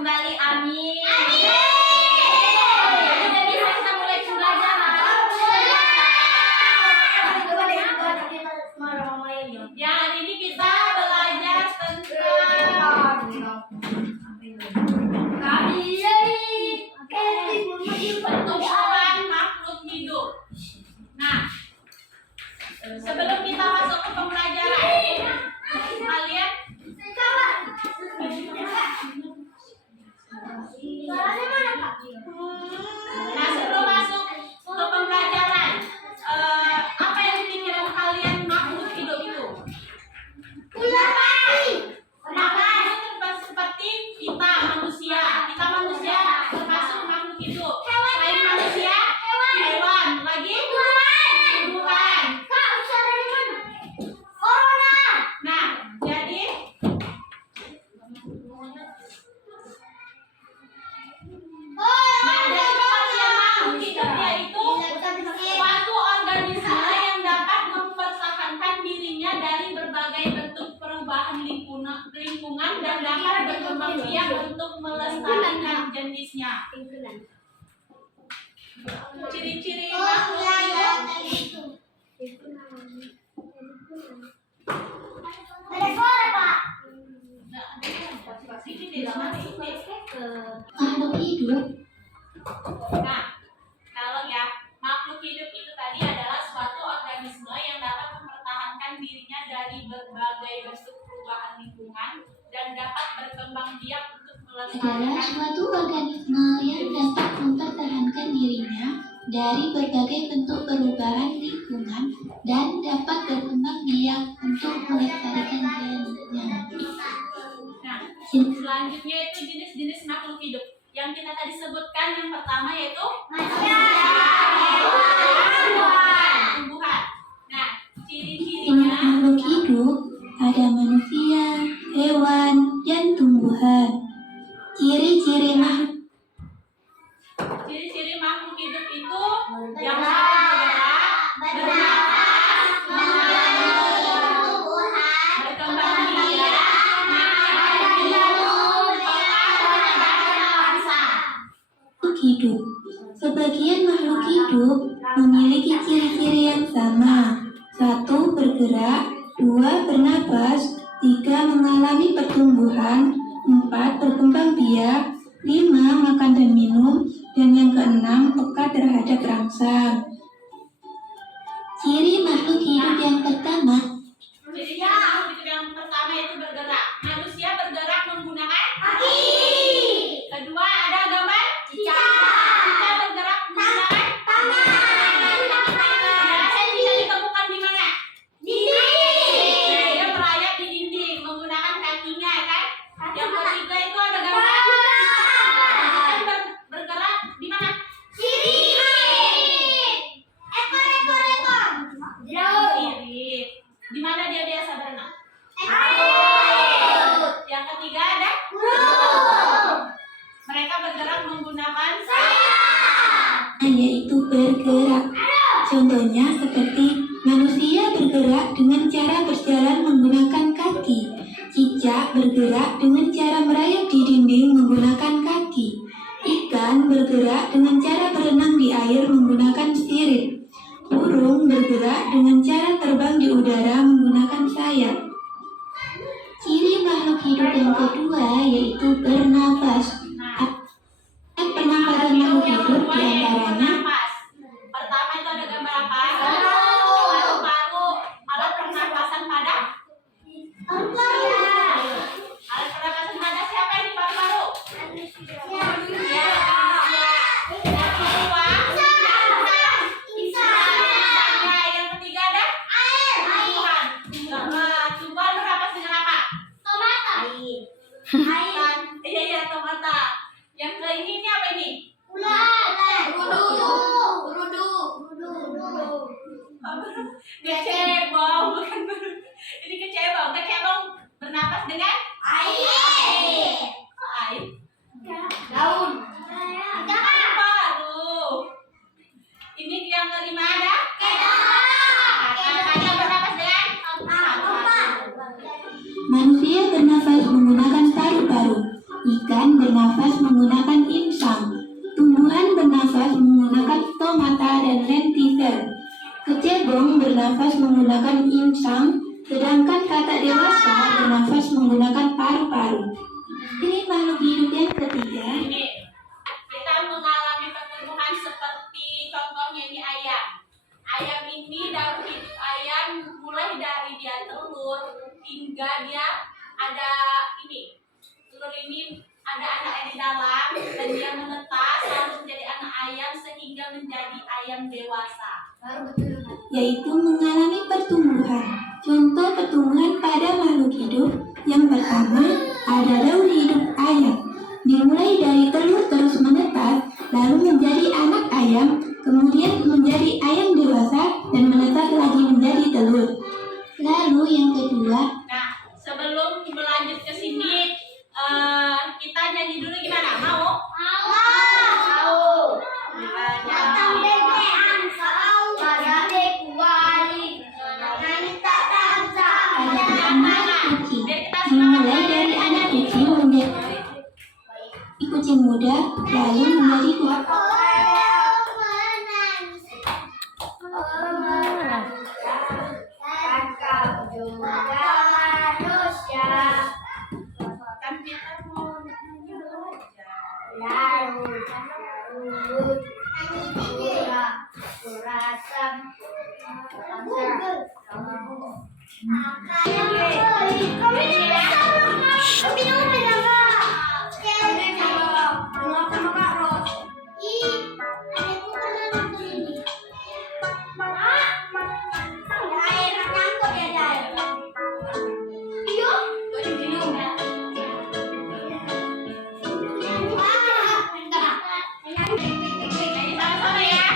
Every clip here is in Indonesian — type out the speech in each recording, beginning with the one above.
kembali, amin. Udah bisa kita mulai pembelajaran. Ya, hari ini kita belajar tentang pertumbuhan makhluk hidup. Nah, sebelum kita masuk ke pembelajaran, kalian nah, sebelum masuk ke pembelajaran, apa yang pikiran kalian makhluk hidup itu? Seperti kita manusia. Kita manusia termasuk makhluk hidup. Selain manusia, hewan. Lagi? Tumbuhan. Nah, jadi makhluk hidup yaitu suatu organisme yang dapat mempertahankan dirinya dari berbagai bentuk perubahan lingkungan dan dapat berkembang biak untuk melestarikan jenisnya. Ciri-ciri makhluk hidup. Ada suara, Pak. Makhluk hidup. Nah, kalau ya makhluk hidup itu tadi adalah suatu organisme yang dapat mempertahankan dirinya dari berbagai bentuk perubahan lingkungan dan dapat berkembang biak untuk Adalah melestarikan. suatu organisme yang dapat mempertahankan dirinya dari berbagai bentuk perubahan lingkungan dan dapat berkembang biak untuk melestarikan jenisnya. Nah, selanjutnya itu jenis-jenis makhluk hidup yang kita tadi sebutkan. Yang pertama yaitu tumbuhan. Nah, ciri-cirinya Makhluk hidup ada manusia, hewan, dan tumbuhan. Ciri-ciri makhluk hidup itu yang bergerak, bernafas, berkembang biak, hidup. Sebagian makhluk hidup memiliki ciri-ciri yang sama. 1. Bergerak, 2. Bernapas, 3. Mengalami pertumbuhan, 4. Berkembang biak, 5. Makan dan minum, dan yang keenam peka terhadap rangsang. Ciri makhluk hidup yang pertama. Cirinya makhluk hidup yang pertama itu bergerak. Manusia bergerak menggunakan kaki. Kedua ada gambar cicak bergerak menggunakan tangan. Biasa bisa ditemukan di mana? Dia merayap di dinding menggunakan kakinya, kan? Yang ketiga itu ada gambar bergerak di mana? Sirip. Di mana dia biasa berenang? Yang ketiga ada mereka bergerak menggunakan sayap. Yaitu bergerak. Contohnya seperti manusia bergerak dengan cara berjalan menggunakan kaki. Cicak bergerak dengan cara merayap di dinding menggunakan kaki. Ikan bergerak dengan cara berenang di air menggunakan sirip. Burung bergerak dengan cara terbang di udara menggunakan sayap. Ciri makhluk hidup yang kedua yaitu bernapas. Pernapasan makhluk hidup diantaranya pertama itu ada gambar apa? Paru-paru. Alat pernapasan pada alat pernapasan pada siapa ini? Paru-paru. Ya, manusia. Yang kedua menggunakan insang, sedangkan kata dewasa bernafas menggunakan paru-paru. Ini makhluk hidup yang ketiga. Ini kita mengalami pertumbuhan seperti contohnya ini ayam. Ayam ini dalam hidup ayam mulai dari dia telur hingga dia ada ini. Telur ini ada anak di dalam dan dia menetas lalu menjadi anak ayam sehingga menjadi ayam dewasa. Yaitu mengalami pertumbuhan. Contoh pertumbuhan pada makhluk hidup yang pertama ada daur hidup ayam. Dimulai dari telur terus menetas, lalu menjadi anak ayam, kemudian menjadi ayam dewasa dan menetas lagi menjadi telur. Lalu yang kedua, Nah, sebelum berlanjut ke sini, kita nyanyi dulu gimana? Mau? ada anak kucing. Dimulai dari anak kucing menjadi kucing muda, lalu menjadi kucing. Kan kita mau nyanyi dulu aja. Nyanyi sama-sama ya.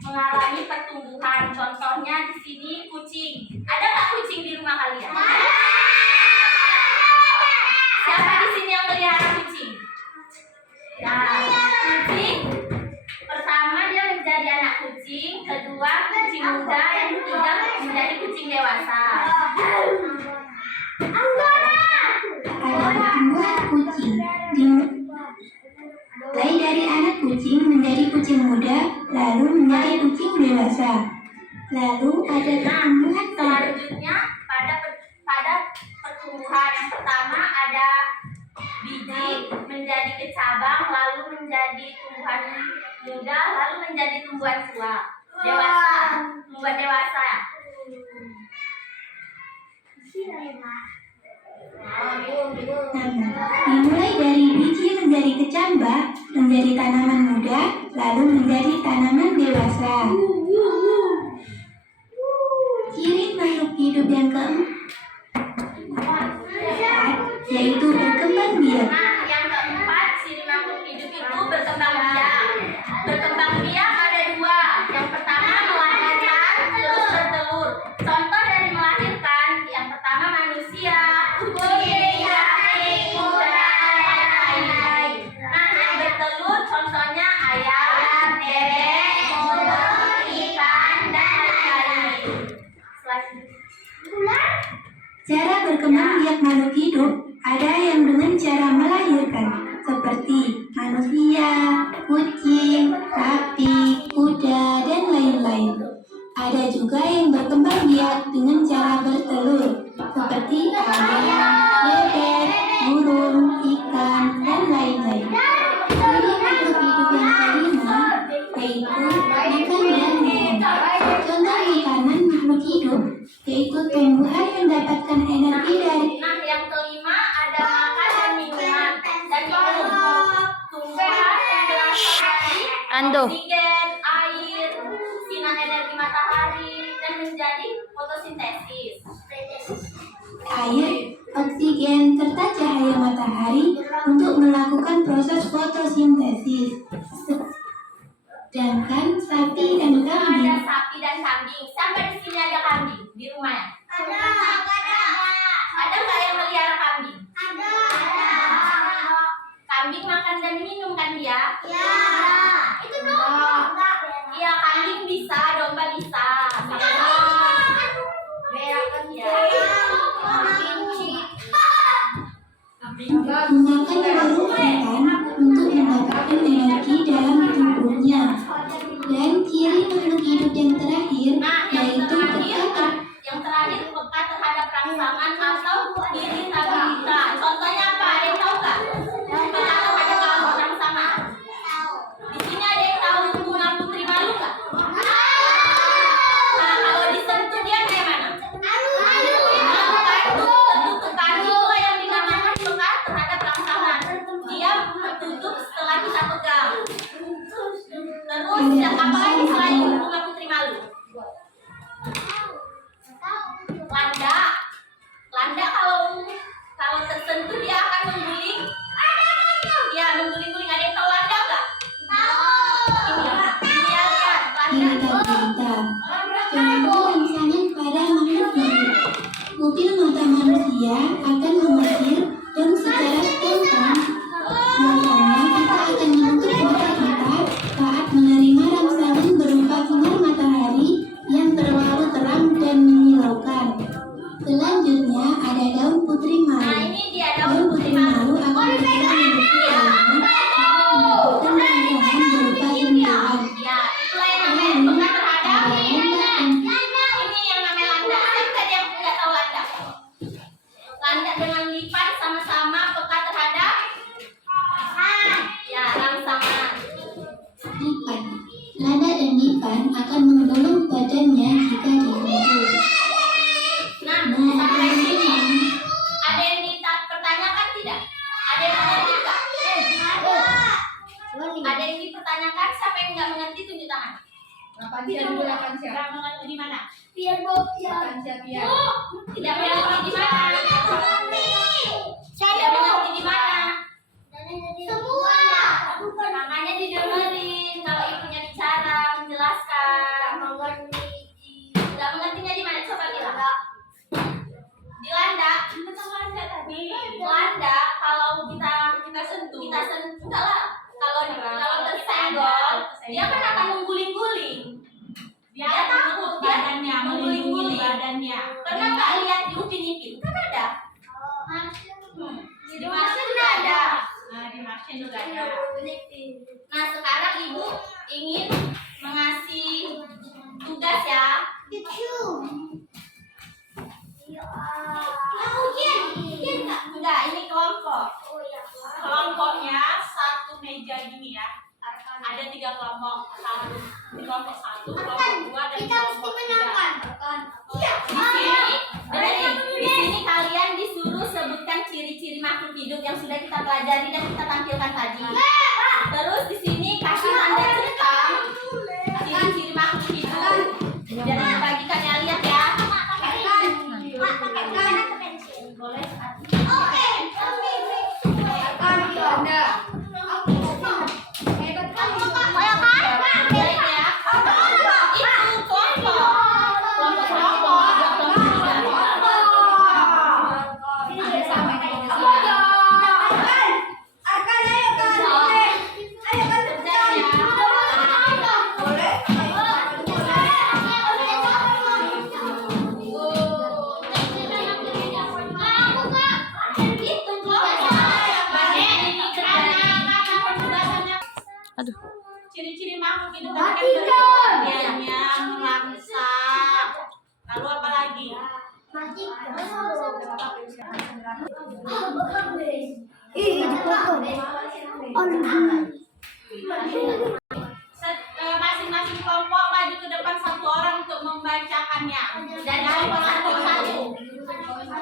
mengalami pertumbuhan. Contohnya di sini kucing. Ada nggak kucing di rumah kalian? Siapa di sini yang melihara kucing? Nah, kucing pertama dia menjadi anak kucing, kedua kucing muda, yang ketiga menjadi kucing dewasa. Ada dua kucing. Mulai dari anak kucing menjadi kucing muda, lalu menjadi kucing dewasa. Lalu ada pertumbuhan Selanjutnya pada pertumbuhan yang pertama ada biji menjadi kecabang, lalu menjadi tumbuhan muda, lalu menjadi tumbuhan tua. Dewasa, tumbuhan dewasa. Dimulai dari biji menjadi kecambah, menjadi tanaman muda, lalu menjadi tanaman dewasa. Ciri makhluk hidup yang keempat yaitu berkembang biak. Nah, yang keempat ciri makhluk hidup itu berkembang biak. Berkembang biak ada dua. Yang pertama melahirkan, terus bertelur. Contoh dari melahirkan, yang pertama manusia, kucing, kuda, lain-lain. Nah, yang bertelur contohnya ayam, bebek, ikan, Ando. oksigen, air, sinar energi matahari, dan menjadi fotosintesis. Air, oksigen, serta cahaya matahari untuk melakukan proses fotosintesis. Sedangkan sapi dan Ada kambing. sapi dan kambing. Sampai di sini ada kambing di rumah. Ada. Ada nggak yang melihara kambing? Ada. Kambing makan dan minum kan dia? Ya. Itu domba. Iya, kambing bisa, domba bisa. Berak ya. Menggunakan warung ikan untuk mendapatkan energi dalam tubuhnya. Dan ciri makhluk hidup yang terakhir Nah, yang yaitu terakhir peka terhadap rangsangan atau iritabilitas. Contohnya apa? Ada yang tahu nggak? Peka terhadap rangsangan. Di sini ada yang tahu bunga putri malu nggak? Nah, kalau disentuh dia kayak mana? Tertutup tadi itu yang dinamakan peka terhadap rangsangan. Dia tertutup setelah kita pegang. Terus apa lagi selain bunga putri malu? Landa kalau tersentuh dia akan mengguling. Ya, mengguling-guling. Ada yang tahu landa nggak? Ini ya, lihat landa. iritabilitas. Contoh rangsangan pada makhluk hidup. Pupil mata manusia akan mengecil dan secara spontan. Biasanya kita akan menutup mata kita saat menerima rangsangan berupa sinar matahari yang terlalu terang dan menyilaukan. Selanjutnya ada daun putri Nah, malu. ini dia Daun daun putri putri malu. malu akan memiliki mendapatkan rangsangan berupa sentuhan. Ya, itulah yang namanya peka terhadap. Ini yang namanya landa. Siapa tadi yang nggak tahu landa? Landa dengan lipat sama-sama peka terhadap ya rangsangan. Lipan. Lada dan lipan akan menggulung badannya jika dihembus. Nah, Nah, sampai ini sini ada yang dipertanyakan tidak? Ada yang mengerti nggak? Ada yang dipertanyakan? Siapa yang nggak mengerti tunjuk tangan. Nggak mengerti di mana? Tidak mengerti di mana? Tidak mengerti di mana? Makanya didengerin kalau ibunya bicara menjelaskan. Nggak mengertinya di mana? Coba lihat. Di landa, landa kalau kita sentuh enggak lah. Kalau tersenggol, dia kan akan mengguling-guling. Dia takut badannya, mengguling-guling badannya. Pernah nggak lihat di Upin Ipin? Kan ada. Di Marsha juga ada. Di Marsha juga ada. Nah, sekarang ibu ingin mengasih tugas ya. Enggak, ini kelompok. Kelompoknya satu meja gini ya. Ada 3 kelompok. Kelompok 1, kelompok 2, dan kelompok 3. Di sini kalian disuruh sebutkan ciri-ciri makhluk hidup yang sudah kita pelajari dan kita tampilkan tadi. Terus di sini kasih tanda centang ciri-ciri makhluk hidup. Jadi dibagikan ya, lihat ya. Boleh. Aduh. Ciri-ciri makhluk hidup tadi kan badannya merangsang. Lalu apa lagi? Masing-masing kelompok maju ke depan 1 orang untuk membacakannya. Dan kelompok 1 bacakan.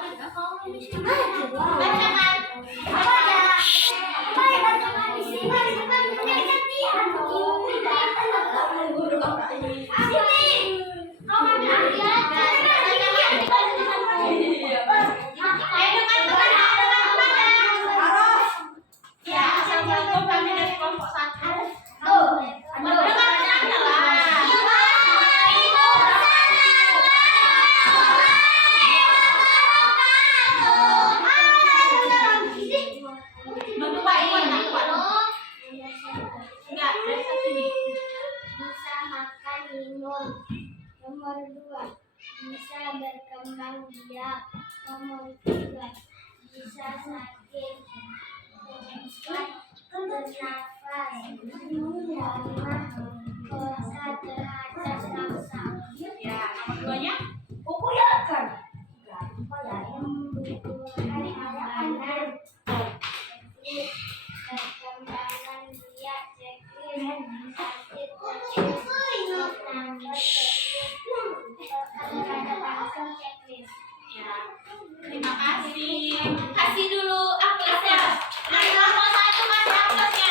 Assalamualaikum kami dari kelompok 1. Mendengarnya adalah menduain enggak dari satu nih. Bisa makan minum. Nomor 2, bisa berkembang biak. Nomor 3, bisa sakit. Nomor 4, bernafas. Puasa terhadap rasa. Ya, nomor 2-nya Membutuhkan makanan. Perkembangan biak checklist. Sakit checklist. ya. Terima kasih. Kasih dulu aplausnya. Nah, kelompok 1 kasih aplausnya.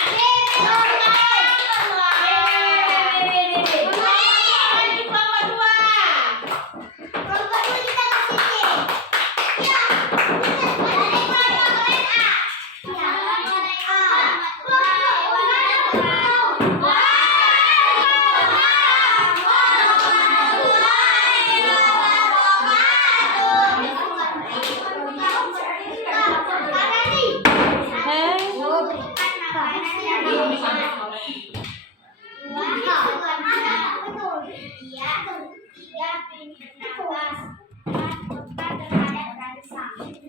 Lanjut kelompok 2. Kelompok 2 kita kasih C. Ya.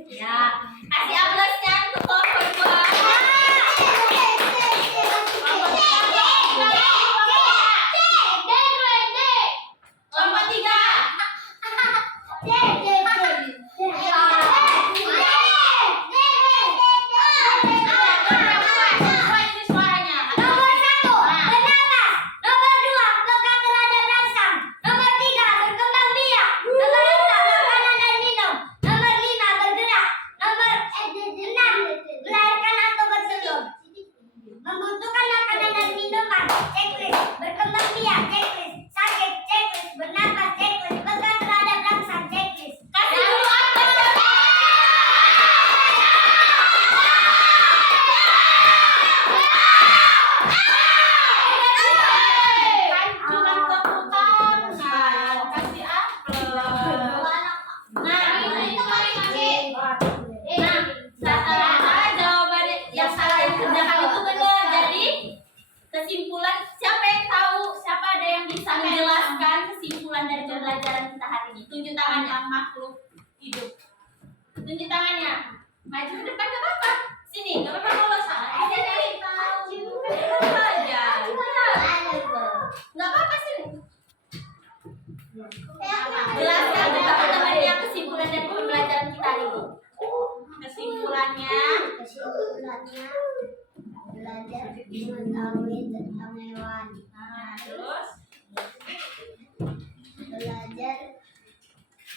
Ya, kasih aplausnya untuk kelompok 2. Kelompok 3. Ini suaranya. Nomor 1, bernafas. Nomor 2, peka terhadap rasa. Nomor 3, berkembang biak. Nomor 4, makanan dan minum. Nomor 5, bergerak. Nomor 6, melahirkan atau bertelur. Membutuhkan makanan dan minuman. Checklist. Berkembang biak. Checklist. Sakit. Checklist. Bernafas. Checklist. Peka terhadap rasa. Checklist. Kasih dulu aplausnya. Cuma tepuk tangan. Kasih aplaus. Nah, setelah jawaban yang salah yang kerjakan itu benar. Jadi kesimpulan, siapa yang tahu? Siapa ada yang bisa menjelaskan kesimpulan dari pembelajaran kita hari ini? Tunjuk tangannya, makhluk hidup. Tunjuk tangannya. Maju ke depan gak apa-apa. Sini, gak apa-apa kalau salah. Sini. Aja. Gak apa-apa sini. Jelaskan kepada teman-temannya kesimpulan dari pembelajaran kita hari ini. Kesimpulannya, Belajar mengetahui tentang hewan. nah, terus Belajar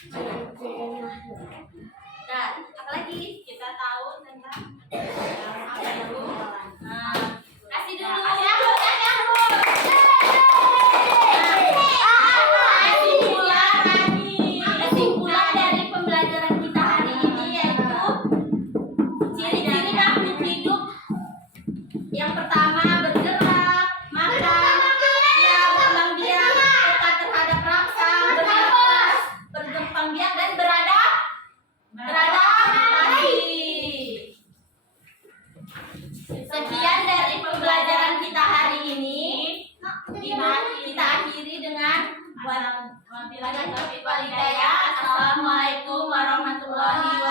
ciri-ciri makhluk. dan apalagi kita tahu tentang apa itu. Nah, kasih dulu. Kasih aplaus, kasih aplaus. Kesimpulan dari pembelajaran kita hari ini yaitu ciri-ciri makhluk hidup. Yang pertama, bergerak, makan, ya, berkembang biak, peka terhadap rangsang, bernafas, berkembang biak dan beradaptasi. Sekian dari pembelajaran kita hari ini. Kita akhiri dengan Assalamualaikum warahmatullahi